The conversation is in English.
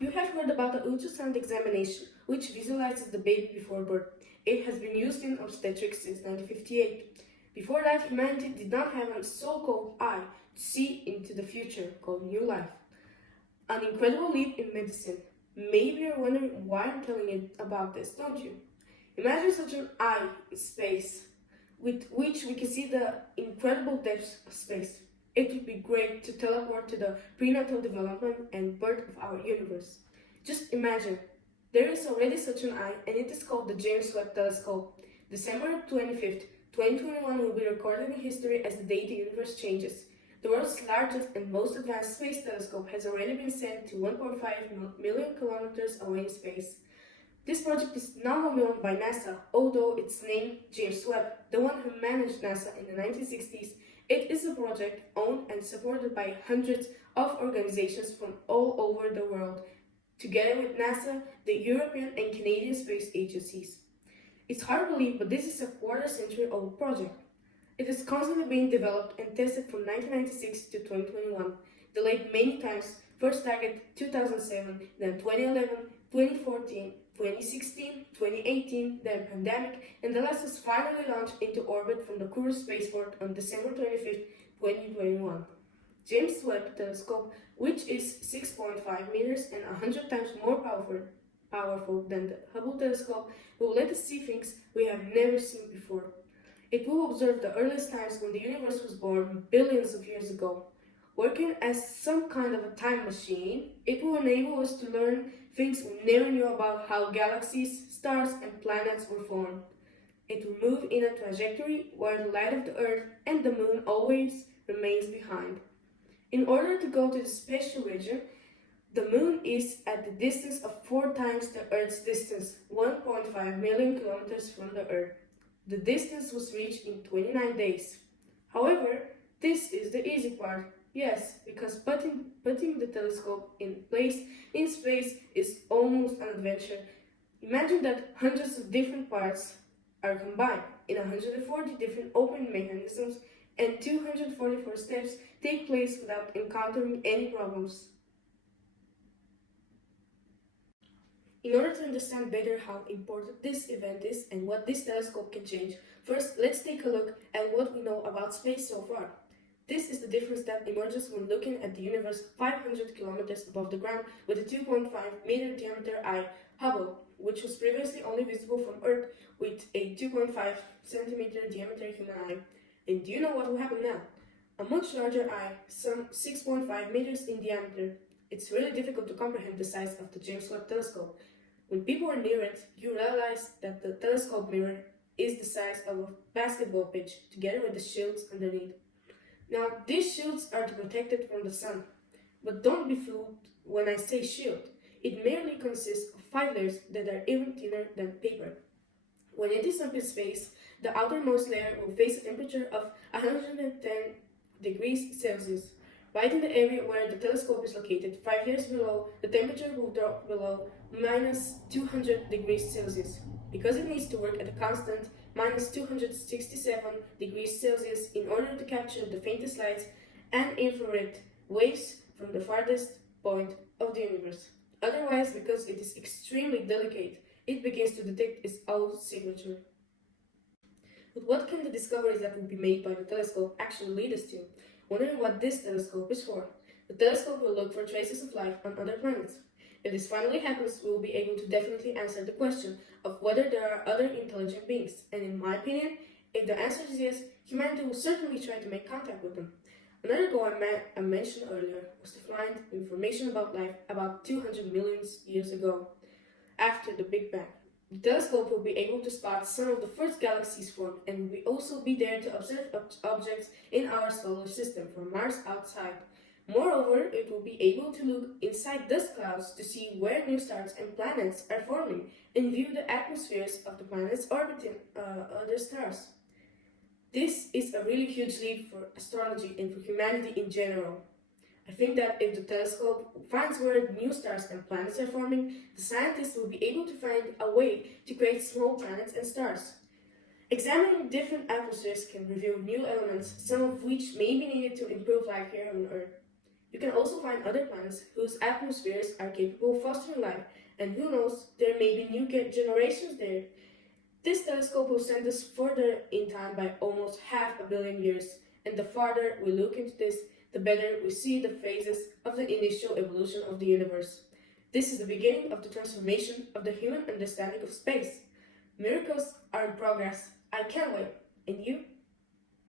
You have heard about the ultrasound examination, which visualizes the baby before birth. It has been used in obstetrics since 1958. Before that, humanity did not have a so-called eye to see into the future, called new life. An incredible leap in medicine. Maybe you're wondering why I'm telling you about this, don't you? Imagine such an eye in space, with which we can see the incredible depths of space. It would be great to teleport to the prenatal development and birth of our universe. Just imagine, there is already such an eye, and it is called the James Webb Telescope. December 25th, 2021 will be recorded in history as the day the universe changes. The world's largest and most advanced space telescope has already been sent to 1.5 million kilometers away in space. This project is not only owned by NASA, although it's named James Webb, the one who managed NASA in the 1960s. It is a project owned and supported by hundreds of organizations from all over the world, together with NASA, the European and Canadian space agencies. It's hard to believe, but this is a quarter-century-old project. It is constantly being developed and tested from 1996 to 2021, delayed many times, first target 2007, then 2011, 2014, 2016, 2018, then pandemic, and the last was finally launched into orbit from the Kourou spaceport on December 25th, 2021. James Webb Telescope, which is 6.5 meters and 100 times more powerful than the Hubble telescope, will let us see things we have never seen before. It will observe the earliest times when the universe was born billions of years ago. Working as some kind of a time machine, it will enable us to learn things we never knew about how galaxies, stars, and planets were formed. It will move in a trajectory where the light of the Earth and the Moon always remains behind. In order to go to the special region, the Moon is at the distance of 4 times the Earth's distance, 1.5 million kilometers from the Earth. The distance was reached in 29 days. However, this is the easy part. Yes, because putting the telescope in place in space is almost an adventure. Imagine that hundreds of different parts are combined in 140 different opening mechanisms and 244 steps take place without encountering any problems. In order to understand better how important this event is and what this telescope can change, first let's take a look at what we know about space so far. This is the difference that emerges when looking at the universe 500 kilometers above the ground with a 2.5 meter diameter eye, Hubble, which was previously only visible from Earth with a 2.5 centimeter diameter human eye. And do you know what will happen now? A much larger eye, some 6.5 meters in diameter. It's really difficult to comprehend the size of the James Webb Telescope. When people are near it, you realize that the telescope mirror is the size of a basketball pitch, together with the shields underneath. Now, these shields are to protect it from the sun. But don't be fooled when I say shield. It merely consists of 5 layers that are even thinner than paper. When it is up in space, the outermost layer will face a temperature of 110 degrees Celsius. Right in the area where the telescope is located, 5 layers below, the temperature will drop below minus 200 degrees Celsius. Because it needs to work at a constant minus 267 degrees Celsius in order to capture the faintest lights and infrared waves from the farthest point of the universe. Otherwise, because it is extremely delicate, it begins to detect its own signature. But what can the discoveries that will be made by the telescope actually lead us to? Wondering what this telescope is for. The telescope will look for traces of life on other planets. If this finally happens, we will be able to definitely answer the question of whether there are other intelligent beings. And in my opinion, if the answer is yes, humanity will certainly try to make contact with them. Another goal I mentioned earlier was to find information about life about 200 million years ago, after the Big Bang. The telescope will be able to spot some of the first galaxies formed and will also be there to observe objects in our solar system from Mars outside. Moreover, it will be able to look inside dust clouds to see where new stars and planets are forming and view the atmospheres of the planets orbiting other stars. This is a really huge leap for astrology and for humanity in general. I think that if the telescope finds where new stars and planets are forming, the scientists will be able to find a way to create small planets and stars. Examining different atmospheres can reveal new elements, some of which may be needed to improve life here on Earth. You can also find other planets whose atmospheres are capable of fostering life, and who knows, there may be new generations there. This telescope will send us further in time by almost 500 million years, and the farther we look into this, the better we see the phases of the initial evolution of the universe. This is the beginning of the transformation of the human understanding of space. Miracles are in progress. I can't wait. And you?